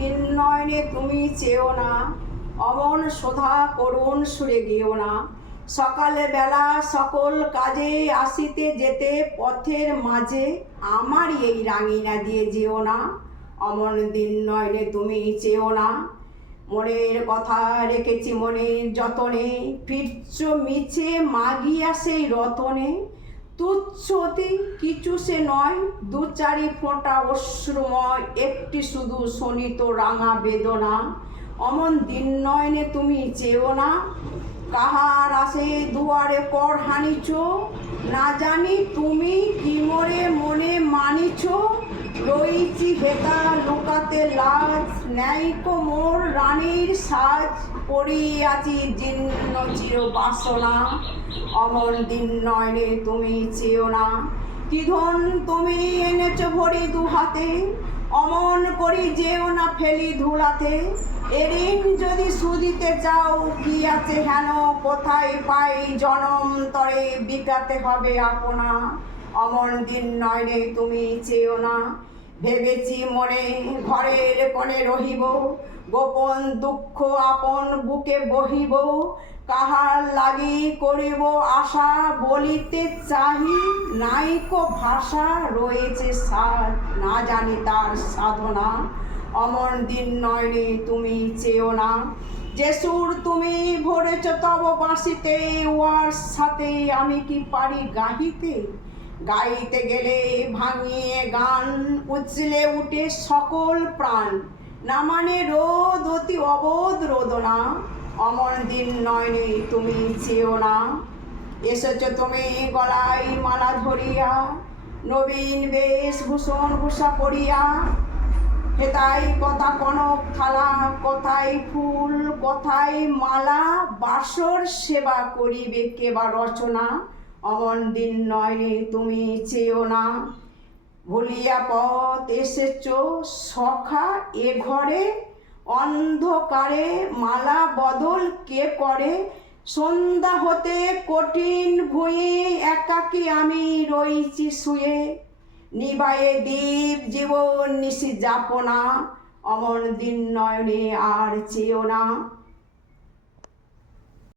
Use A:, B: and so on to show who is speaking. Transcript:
A: দিন নয়নে তুমি চেও না, অমন শোধা করুণ সুরে গেও না। সকালে বেলা সকল কাজে আসিতে যেতে পথের মাঝে আমার এই রাঙিনা দিয়ে যেও না। অমন দিন নয়নে তুমি চেও না। মনের কথা রেখেছি মনের যতনে, ফিরছ মিছে মাগিয়া সেই রতনে। তুচ্ছ অতি কিছু সে নয়। দু চারি ফোঁটা অশ্রুময়, একটি শুধু শোনিত রাঙা বেদনা। অমন দিন নয়নে তুমি চেও না। কাহার আসে দুয়ারে কর হানিছ? না জানি তুমি কি মরে মনে মানিছ? রইছি হেতা লুকাতে লাজ, ন্যায়কো মোর রানীর সাজ। পড়িয়াছি জীর্ণ চির বাসনা। অমন দিন নয়নে তুমি চেও না। কি ধন তুমি এনেছ ভরি দু হাতে অমন করি যেও না ফেলি ধুলাতে। এরিন যদি সুদিতে চাও, কি আছে হেন, কোথায় পাই জনম তরে, বিকাতে হবে আপনা। অমন দিন নয় রে, তুমি চেও না। ভেবেছি মনে ঘরের কোণে রহিব, গোপন দুঃখ আপন বুকে বহিব। কাহার লাগি করিব আশা বলিতে চাহি, নাইকো ভাষা রয়েছে সার, না জানি তার সাধনা। অমন দিন নয়নে তুমি চেও না। যে সুর তুমি ভরেছ তব বাঁশিতে ওয়ার সাথে আমি কি পারি গাহিতে? গাইতে গেলে ভাঙিয়ে গান উচলে উঠে সকল প্রাণ। না মানে রোদ অতি অবোধ রোদনা, অমন দিন নয়নে তুমি চেও না। এসেছ তুমি গলায় মালা ধরিয়া, নবীন বেশ ভূষণ ভূষা পড়িয়া। হেতাই কথা কনক থালা, কথাই ফুল, কথাই মালা, বাসর সেবা করিবে কেবা রচনা। অমন দিন নয়নে তুমি চেও না। ভুলিয়া পথ এসেছ সখা এ ঘরে, অন্ধকারে মালা বদল কে করে? সন্ধ্যা হতে কঠিন ভুঁয়ে একাকী আমি রইছি শুয়ে। নিবায়ে দ্বীপ জীবন নিশি যাপনা, অমন দিন নয়নে আর চেও না।